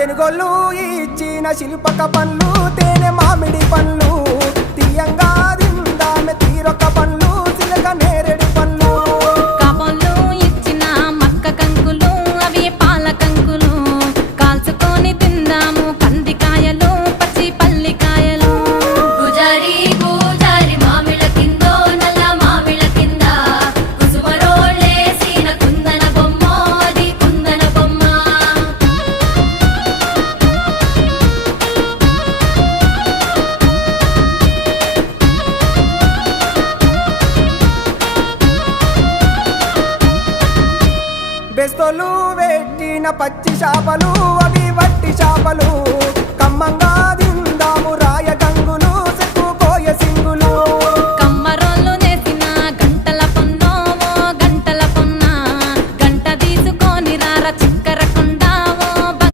తెనుగొల్లు ఇచ్చిన శిల్పక పనులు తేనె బెస్తలు పెట్టిన పచ్చి చేపలు అవి